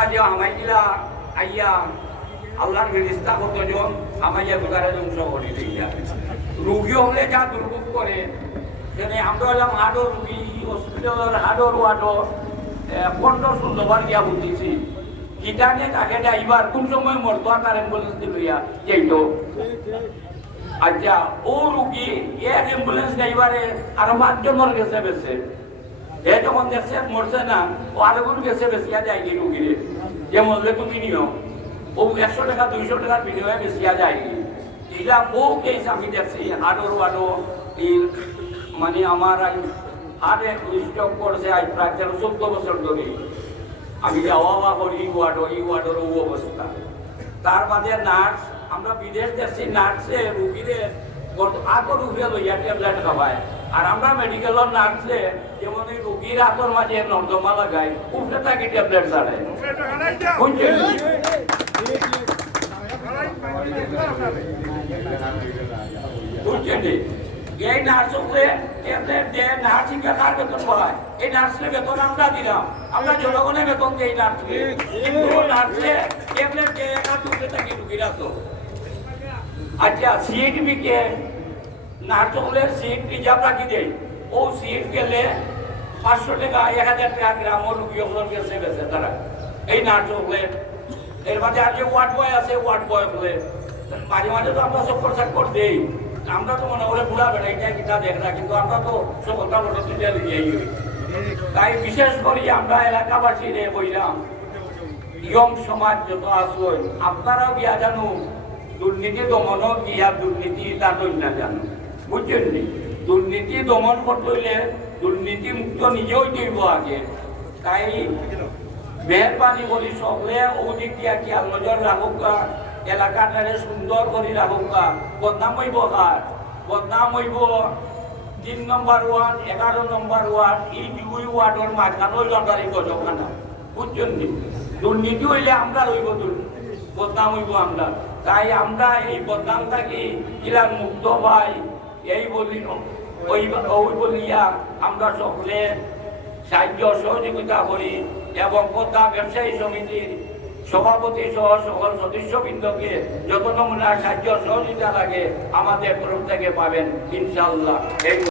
মাঝে আমাইলা আইয়া আল্লাহর ফেরেশতা কতজন আমাইয়া দোকানে অংশ করে দিয়া রোগী হলে যা দুর্ভোগ করে সেখানে আমরা হলাম হাড়ো রুগী হসপিটালের হাড়োর ওয়ার্ডও 15-16 বার গিয়া বুঝতেছি গীতাকে তাকে ড্রাইভার কোন সময় মরতো তার অ্যাম্বুলেন্স লইয়া যাইতো। আচ্ছা ও রুগী এক অ্যাম্বুলেন্স ড্রাইভারে আরো 5 জন মরে গেছে বেশি এ যখন দেখছে মরছে না ও আরো কোন গেছে বেশিয়া যায় কি রুগীরে যে মরলে তুমি নিও ও 100 টাকা 200 টাকার বিনিময়ে বেশিয়া যায় এটা বহু কেস আমি দেখছি হাড়োর ওয়ার্ডও এই মানে আমার হাড়ে স্ট্রোক করছে আজ প্রায় 13-14 বছর ধরে আমি যাওয়া করি এই ওয়ার্ডের অবস্থা। তার বাদে নার্স আমরা বিদেশ দেখছি নার্সে রুগীরে আগর রুগীরা লইয়া ট্যাবলেট খাওয়ায় আর আমরা মেডিকেলের নার্সে যেমন এই রুগীর হাতের মাঝে নর্দমা লাগায় উঠে থাকি ট্যাবলেট ছাড়ায় বুঝছেন। বুঝছেন এই নার্সকে ট্যাবলেট দিয়ে নার্সিংকে কার বেতন পায় এই নার্সের বেতন আমরা দিলাম আমরা জনগণের বেতন দিই নার্সকে কিন্তু নার্সে ট্যাবলেট দিয়ে একা তুলতে থাকি রুগীরা তো। আচ্ছা সিট বিকে নার্স হলে সিট রিজার্ভ রাখি দেয় ও সিট গেলে 500 টাকা 1000 টাকা গ্রামের রুগী হলের গেছে বেছে তারা এই নার্স হলে এর মাঝে আর যে ওয়ার্ড বয় আছে ওয়ার্ড বয় হলে মাঝে মাঝে তো আমরা চক্কর চাক্কর দেই আমরা তো মনে করে বুড়া বেড়া এটা কিতা দেখ না কিন্তু আমরা তো সকলটা মোটর তুলে লিখেই হই। তাই বিশেষ করে আমরা এলাকাবাসী রে বললাম ইয়ং সমাজ যত আসুন আপনারাও গিয়া জানো দুর্নীতি দমনও গিয়া দুর্নীতি তা না জানো বুঝছেন নি দুর্নীতি দমন করতে হইলে দুর্নীতি মুক্ত নিজেও তৈব আগে। তাই মেহরবানি করি সকলে অধিক দিয়া খেয়াল নজর রাখুকা এলাকাটারে সুন্দর করে রাখুকা বদনাম হইব কার বদনাম হইব 3 নম্বর ওয়ার্ড 11 নম্বর ওয়ার্ড এই 2 ওয়ার্ডের মাঝখানে লটারি গজখানা বুঝছেন নি দুর্নীতি হইলে আমরা হইব বদনাম হইব আমরা। তাই আমরা এই বদনাম থাকি কিলা মুক্ত পাই এই বলি ওই বলিয়া আমরা সকলে সাহায্য সহযোগিতা করি এবং পদ্মা ব্যবসায়ী সমিতির সভাপতি সহ সকল সদস্যবৃন্দকে যত নমুনা সাহায্য সহযোগিতা লাগে আমাদের তরফ থেকে পাবেন ইনশাআল্লাহ।